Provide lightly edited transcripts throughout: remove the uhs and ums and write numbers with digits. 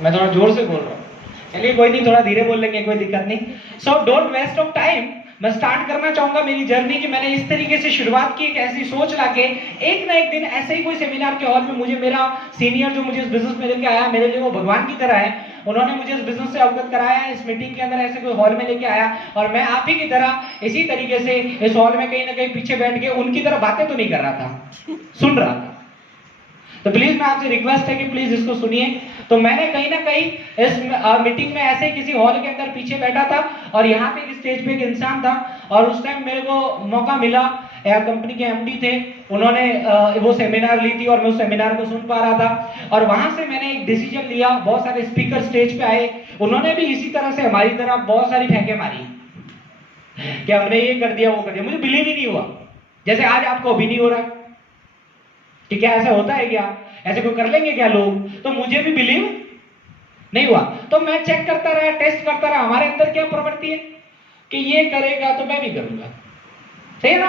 मैं थोड़ा जोर से बोल रहा हूँ। चलिए कोई नहीं, थोड़ा धीरे बोल लेंगे, कोई दिक्कत नहीं। So don't waste of time. मैं स्टार्ट करना चाहूंगा मेरी जर्नी कि मैंने इस तरीके से शुरुआत की, एक ऐसी सोच लाके एक ना एक दिन ऐसे ही कोई सेमिनार के हॉल में मुझे मेरा सीनियर जो मुझे इस बिजनेस में लेके आया, मेरे लिए वो भगवान की तरह है, उन्होंने मुझे इस बिजनेस से अवगत कराया, इस मीटिंग के अंदर ऐसे कोई हॉल में लेके आया और मैं आप ही की तरह इसी तरीके से इस हॉल में कहीं ना कहीं पीछे बैठ के उनकी तरह बातें तो नहीं कर रहा था, सुन रहा था। तो प्लीज मैं आपसे रिक्वेस्ट है कि प्लीज इसको सुनिए। तो मैंने कहीं ना कहीं इस मीटिंग में ऐसे किसी हॉल के अंदर पीछे बैठा था और यहाँ पे स्टेज पे एक इंसान था और उस टाइम मेरे को मौका मिला, कंपनी के एमडी थे, उन्होंने वो सेमिनार ली थी और मैं उस सेमिनार को सुन पा रहा था और वहां से मैंने एक डिसीजन लिया। बहुत सारे स्पीकर स्टेज पे आए, उन्होंने भी इसी तरह से हमारी तरह बहुत सारी फेंके मारी कि हमने ये कर दिया वो कर दिया। मुझे बिलीव ही नहीं हुआ, जैसे आज आपको अभी नहीं हो रहा कि क्या ऐसा होता है, क्या ऐसे कोई कर लेंगे क्या लोग, तो मुझे भी बिलीव नहीं हुआ। तो मैं चेक करता रहा, टेस्ट करता रहा, हमारे अंदर क्या प्रवृत्ति है कि ये करेगा तो मैं भी करूंगा, सही है ना।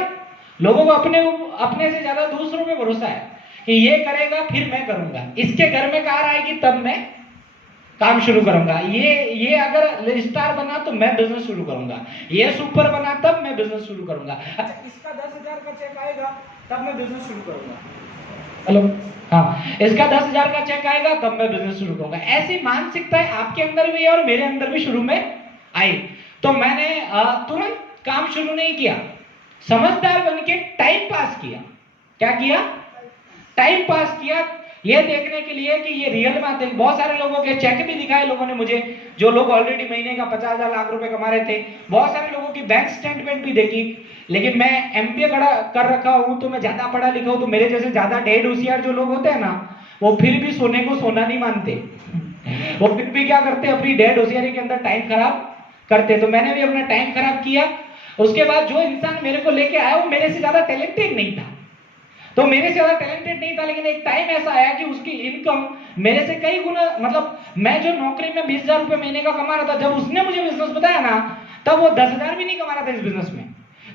लोगों को अपने से ज्यादा दूसरों पे भरोसा है कि ये करेगा फिर मैं करूंगा, इसके घर में कार आएगी तब मैं काम शुरू करूंगा, ये अगर स्टार बना तो मैं बिजनेस शुरू करूंगा, ये सुपर बना तब मैं बिजनेस शुरू करूंगा, अच्छा इसका 10,000 का चेक आएगा तब मैं बिजनेस शुरू करूंगा, हेलो हाँ, इसका 10,000 का चेक आएगा तब मैं बिजनेस शुरू करूंगा। ऐसी मानसिकता आपके अंदर भी है और मेरे अंदर भी शुरू में आई। तो मैंने तुरंत काम शुरू नहीं किया, समझदार बन के टाइम पास किया। क्या किया? टाइम पास किया, ये देखने के लिए कि ये रियल बात है। बहुत सारे लोगों के चेक भी दिखाए लोगों ने मुझे, जो लोग ऑलरेडी महीने का 50,000 लाख रुपए कमा रहे थे। बहुत सारे लोगों की बैंक स्टेटमेंट भी देखी, लेकिन मैं एमबीए कर रखा हूं, तो मैं ज्यादा पढ़ा लिखा हूं, तो मेरे जैसे ज्यादा डेढ़ होशियार जो लोग होते हैं ना, वो फिर भी सोने को सोना नहीं मानते। वो फिर भी क्या करते, अपनी डेढ़ होशियारी के अंदर टाइम खराब करते। तो मैंने भी अपना टाइम खराब किया। उसके बाद जो इंसान मेरे को लेके आया वो मेरे से ज्यादा टैलेंटेड नहीं था, तो मेरे से ज्यादा टैलेंटेड नहीं था, लेकिन एक टाइम ऐसा आया कि उसकी इनकम मेरे से कई गुना, मतलब मैं जो नौकरी में 20,000 रुपए महीने का कमा रहा था, जब उसने मुझे बिजनेस बताया ना, तब वो 10,000 भी नहीं कमा रहा था इस बिजनेस में।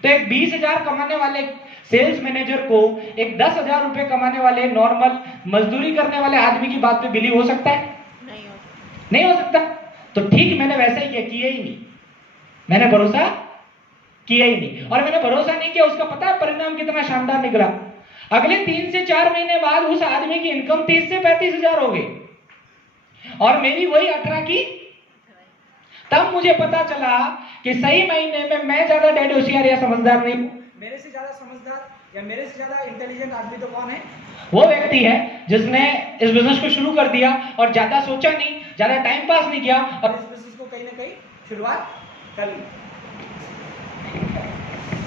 तो एक 20,000 कमाने वाले सेल्स मैनेजर को एक 10,000 रुपए कमाने वाले नॉर्मल मजदूरी करने वाले आदमी की बात पे बिलीव हो सकता है? नहीं हो सकता। तो ठीक मैंने वैसा ही किया ही नहीं, मैंने भरोसा किया ही नहीं। और मैंने भरोसा नहीं किया, उसका पता है परिणाम कितना शानदार निकला। अगले 3 से 4 महीने बाद उस आदमी की इनकम 30 से 35,000 हो गई और मेरी वही 18 की। तब मुझे पता चला कि सही महीने में मैं ज्यादा डेड होशियार या समझदार नहीं हूं। मेरे से ज्यादा समझदार या मेरे से ज्यादा इंटेलिजेंट आदमी तो कौन है? वो व्यक्ति है जिसने इस बिजनेस को शुरू कर दिया और ज्यादा सोचा नहीं, ज्यादा टाइम पास नहीं किया और इस बिजनेस को कहीं ना कहीं शुरुआत कर ली।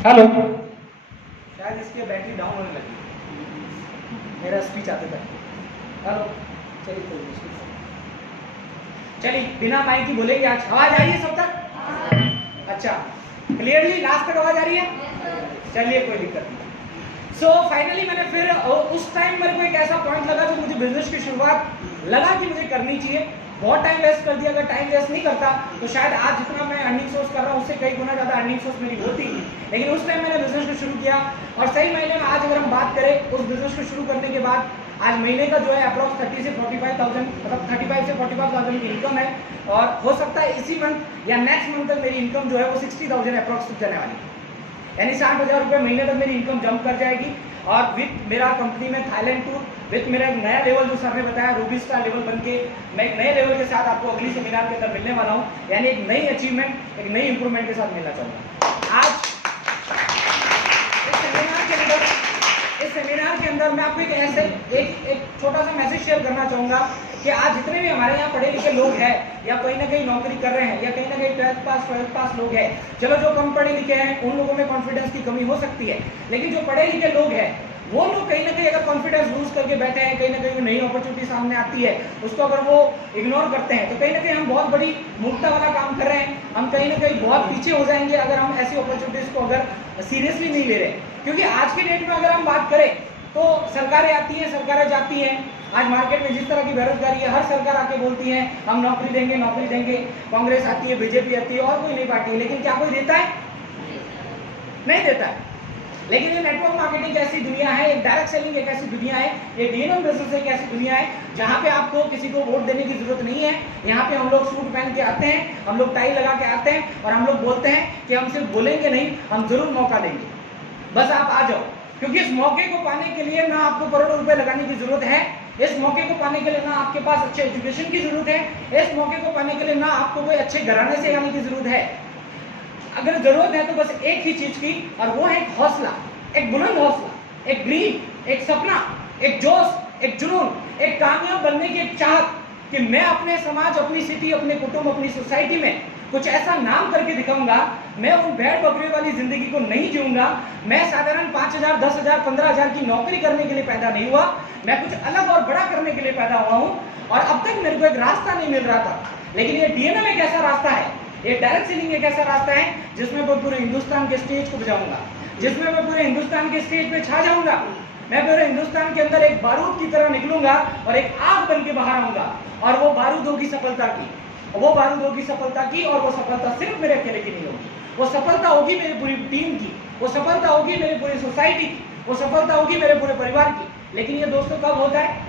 हेलो, शायद इसकी बैटरी डाउन होने लगी, मेरा स्पीच आते तक। हेलो, चलिए बिना माइक की बोलेंगे आज। आवाज आ रही है सब तक? अच्छा, क्लियरली लास्ट तक आवाज आ रही है? चलिए कोई दिक्कत नहीं। सो फाइनली मैंने फिर उस टाइम मेरे को एक ऐसा पॉइंट लगा जो मुझे बिजनेस की शुरुआत लगा कि मुझे करनी चाहिए। बहुत टाइम वेस्ट कर दिया, अगर टाइम वेस्ट नहीं करता तो शायद आज जितना मैं अर्निंग सोर्स कर रहा हूँ उससे कई गुना ज्यादा अर्निंग सोर्स मेरी होती। लेकिन उस टाइम मैंने बिजनेस को शुरू किया और सही महीने में आज अगर हम बात करें उस बिजनेस को शुरू करने के बाद, आज महीने का जो है अप्रॉक्स 30 से 45,000, मतलब 35 से 45,000 की इनकम है। और हो सकता है इसी मंथ या नेक्स्ट मंथ तक मेरी इनकम जो है वो 60,000 अप्रॉक्स जाने वाली है, यानी 60,000 रुपये महीने तक मेरी इनकम जंप कर जाएगी। और विथ मेरा कंपनी में थाईलैंड टूर, विथ मेरा नया लेवल जो सर ने बताया रूबी स्टार लेवल बन के, मैं एक नए लेवल के साथ आपको अगली सेमिनार के अंदर मिलने वाला हूँ, यानी एक नई अचीवमेंट, एक नई इंप्रूवमेंट के साथ मिलना चाहूँगा। आज इस सेमिनार के अंदर मैं आपको एक छोटा सा मैसेज शेयर करना चाहूँगा कि आज जितने भी हमारे यहाँ पढ़े लिखे लोग हैं या कहीं ना कहीं नौकरी कर रहे हैं या कहीं ना कहीं 12th पास लोग हैं, चलो जो कम पढ़े लिखे हैं उन लोगों में कॉन्फिडेंस की कमी हो सकती है, लेकिन जो पढ़े लिखे लोग हैं वो लोग कहीं ना कहीं अगर कॉन्फिडेंस लूज करके बैठे हैं, कहीं ना कहीं नई अपॉर्चुनिटी सामने आती है उसको अगर वो इग्नोर करते हैं, तो कहीं ना कहीं हम बहुत बड़ी मूर्खता वाला काम कर रहे हैं। हम कहीं ना कहीं बहुत पीछे हो जाएंगे अगर हम ऐसी अपॉर्चुनिटीज को अगर सीरियसली नहीं ले रहे। क्योंकि आज के डेट में अगर हम बात करें तो सरकारें आती हैं, सरकारें जाती हैं। आज मार्केट में जिस तरह की बेरोजगारी है, हर सरकार आके बोलती है हम नौकरी देंगे, नौकरी देंगे। कांग्रेस आती है, बीजेपी आती है और कोई नहीं पार्टी है, लेकिन क्या कोई देता है? नहीं देता है। लेकिन ये नेटवर्क मार्केटिंग ऐसी दुनिया है, एक डायरेक्ट सेलिंग एक ऐसी दुनिया है, ये डीएनएम बिजनेस एक ऐसी दुनिया है जहाँ पे आपको किसी को वोट देने की जरूरत नहीं है। यहाँ पे हम लोग सूट पहन के आते हैं, हम लोग टाई लगा के आते हैं और हम लोग बोलते हैं कि हम सिर्फ बोलेंगे नहीं, हम जरूर मौका देंगे, बस आप आ जाओ। क्योंकि इस मौके को पाने के लिए ना आपको करोड़ों रुपए लगाने की जरूरत है, इस मौके को पाने के लिए ना आपके पास अच्छे एजुकेशन की जरूरत है, इस मौके को पाने के लिए ना आपको कोई अच्छे घराने से आने की जरूरत है। अगर जरूरत है तो बस एक ही चीज की, और वो है एक हौसला, एक बुलंद हौसला, एक ड्रीम, एक सपना, एक जोश, एक जुनून, एक कामयाब बनने की एक चाहत कि मैं अपने समाज, अपनी सिटी, अपने कुटुंब, अपनी सोसाइटी में कुछ ऐसा नाम करके दिखाऊंगा। मैं उन भेड़ बकरी वाली जिंदगी को नहीं जीऊंगा। मैं साधारण 5,000, 10,000, 15,000 की नौकरी करने के लिए पैदा नहीं हुआ, मैं कुछ अलग और बड़ा करने के लिए पैदा हुआ हूं। और अब तक मेरे को एक रास्ता नहीं मिल रहा था, लेकिन ये डीएनएम एक ऐसा रास्ता है, ये डायरेक्ट सेलिंग एक ऐसा रास्ता है जिसमें मैं पूरे हिंदुस्तान के स्टेज को बजाऊंगा, जिसमें मैं पूरे हिंदुस्तान के स्टेज पे छा जाऊंगा। मैं पूरे हिंदुस्तान के अंदर एक बारूद की तरह निकलूंगा और एक आग बन के बाहर आऊंगा, और वो बारूद होगी सफलता की, वो बारूद होगी सफलता की। और वो सफलता सिर्फ मेरे अकेले की नहीं होगी, वो सफलता होगी मेरी पूरी टीम की, वो सफलता होगी मेरी पूरी सोसाइटी की, वो सफलता होगी मेरे पूरे परिवार की। लेकिन ये दोस्तों कब होता है?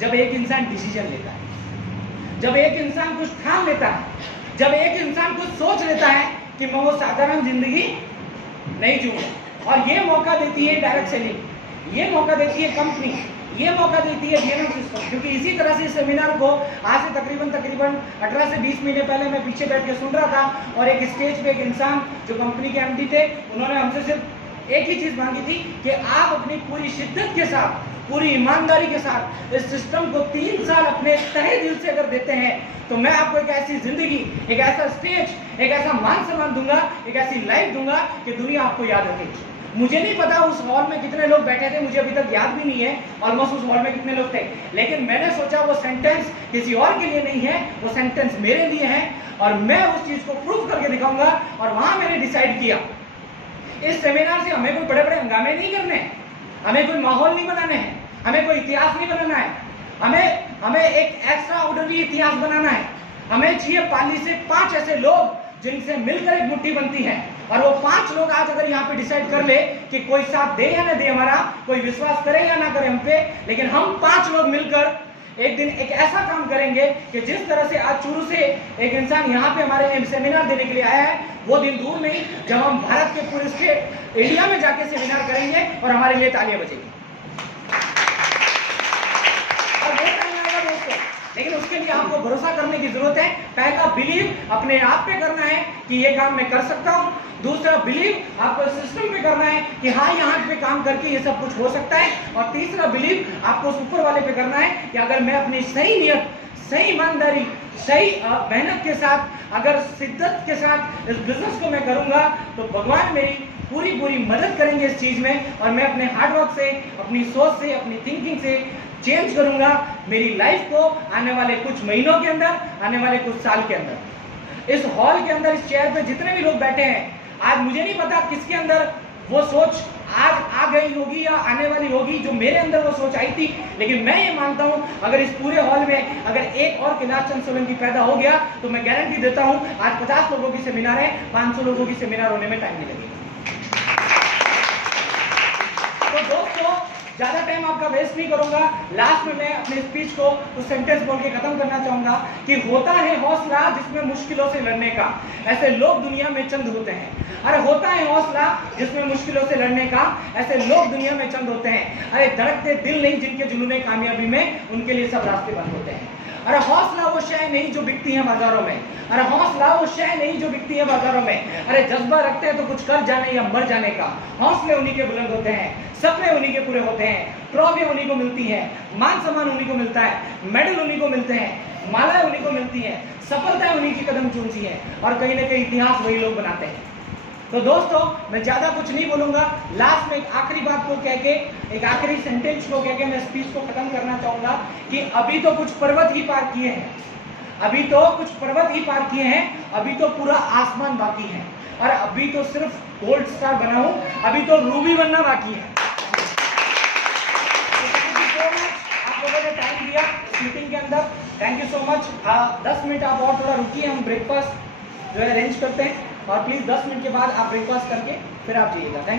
जब एक इंसान डिसीजन लेता है, जब एक इंसान कुछ ठान लेता है, जब एक इंसान कुछ सोच लेता है कि मैं वो साधारण जिंदगी नहीं जीऊंगा। और ये मौका देती है डायरेक्ट सेलिंग, ये मौका देती है कंपनी, ये मौका देती है डीएनएम सिस्टम। क्योंकि इसी तरह से सेमिनार को आज से तकरीबन 18 से 20 महीने पहले मैं पीछे बैठ के सुन रहा था, और एक स्टेज पे एक इंसान जो कंपनी के एमडी थे, उन्होंने हमसे सिर्फ एक ही चीज मांगी थी कि आप अपनी पूरी शिद्दत के साथ, पूरी ईमानदारी के साथ इस सिस्टम को 3 साल अपने तहे दिल से अगर देते हैं तो मैं आपको एक ऐसी जिंदगी, एक ऐसा स्टेज, एक ऐसा मान सम्मान दूंगा, एक ऐसी लाइफ दूंगा कि दुनिया आपको याद रखेगी। मुझे नहीं पता उस हॉल में कितने लोग बैठे थे, मुझे अभी तक याद भी नहीं है ऑलमोस्ट उस हॉल में कितने लोग थे, लेकिन मैंने सोचा वो सेंटेंस किसी और के लिए नहीं है, वो सेंटेंस मेरे लिए है, और मैं उस चीज को प्रूव करके दिखाऊंगा। और वहां मैंने डिसाइड किया, इस सेमिनार से हमें कोई बड़े बड़े हंगामे नहीं करने, हमें कोई माहौल नहीं बनाने हैं, हमें कोई इतिहास नहीं बनाना है, हमें एक एक्स्ट्रा ऑर्डिनरी इतिहास बनाना है। हमें चाहिए पाली से 5 ऐसे लोग जिनसे मिलकर एक मुट्ठी बनती है, और वो 5 लोग आज अगर यहाँ पे डिसाइड कर ले कि कोई साथ दे या ना दे हमारा, कोई विश्वास करे या ना करे हम पे, लेकिन हम 5 लोग मिलकर एक दिन एक ऐसा काम करेंगे कि जिस तरह से आज चूरू से एक इंसान यहाँ पे हमारे लिए सेमिनार देने के लिए आया है, वो दिन दूर नहीं जब हम भारत के पूरे स्टेट इंडिया में जाके सेमिनार करेंगे और हमारे लिए तालियां बजेगी। लेकिन उसके लिए आपको भरोसा करने की जरूरत है। पहला बिलीव अपने आप पे करना है कि ये काम मैं कर सकता हूँ। दूसरा बिलीव आपको सिस्टम पे करना है कि हाँ यहाँ पे काम करके ये सब कुछ हो सकता है। और तीसरा बिलीव आपको ऊपर वाले पे करना है कि अगर मैं अपनी सही नियत, सही ईमानदारी, सही मेहनत के साथ, अगर शिद्दत के साथ इस बिजनेस को मैं करूंगा तो भगवान मेरी पूरी मदद करेंगे इस चीज में, और मैं अपने हार्डवर्क से, अपनी सोच से, अपनी थिंकिंग से चेंज करूंगा मेरी लाइफ को आने वाले कुछ महीनों के अंदर, आने वाले कुछ साल के अंदर। इस हॉल के अंदर, इस चेयर पे जितने भी लोग बैठे हैं, आज मुझे नहीं पता किसके अंदर वो सोच आज आ गई होगी या आने वाली होगी जो मेरे अंदर वो सोच आई थी, लेकिन मैं ये मानता हूं अगर इस पूरे हॉल में अगर एक और कैलाश चंद सोलंकी पैदा हो गया तो मैं गारंटी देता हूं आज 50 लोगों की सेमिनार है, 500 लोगों की सेमिनार होने में टाइम नहीं लगेगा। तो दोस्तों ज्यादा टाइम आपका वेस्ट नहीं करूंगा। लास्ट में मैं अपने स्पीच को उस सेंटेंस बोल के खत्म करना चाहूंगा कि होता है हौसला जिसमें मुश्किलों से लड़ने का, ऐसे लोग दुनिया में चंद होते हैं। अरे होता है हौसला जिसमें मुश्किलों से लड़ने का, ऐसे लोग दुनिया में चंद होते हैं। अरे धड़कते दिल नहीं जिनके जुनूने कामयाबी में, उनके लिए सब रास्ते बंद होते हैं। अरे हौसला वो शय नहीं जो बिकती है बाजारों में, अरे हौसला वो शय नहीं जो बिकती है बाजारों में। अरे जज्बा रखते हैं तो कुछ कर जाने या मर जाने का, हौसले उन्हीं के बुलंद होते हैं, सपने उन्हीं के पूरे होते हैं, ट्रॉफी उन्हीं को मिलती है, मान सम्मान उन्हीं को मिलता है, मेडल उन्हीं को मिलते हैं, मालाएं उन्हीं को मिलती हैं, सफलताएं उन्हीं की कदम चूमती हैं, और कहीं ना कहीं इतिहास वही लोग बनाते हैं। तो दोस्तों मैं ज्यादा कुछ नहीं बोलूंगा, लास्ट में एक आखिरी बात को कह के, एक आखिरी सेंटेंस को कह के मैं स्पीच को खत्म करना चाहूंगा कि अभी तो कुछ पर्वत ही पार किए हैं, अभी तो कुछ पर्वत ही पार किए हैं, अभी तो पूरा आसमान बाकी है, और अभी तो सिर्फ गोल्ड स्टार बना हूं, अभी तो रूबी बनना बाकी है। आप लोगों ने टाइम दिया मीटिंग के अंदर, thank you so much. 10 minute आप और थोड़ा रुकिए, हम ब्रेकफास्ट जो है अरेंज करते हैं, और प्लीज 10 मिनट के बाद आप ब्रेकफास्ट करके फिर आप जाइएगा। थैंक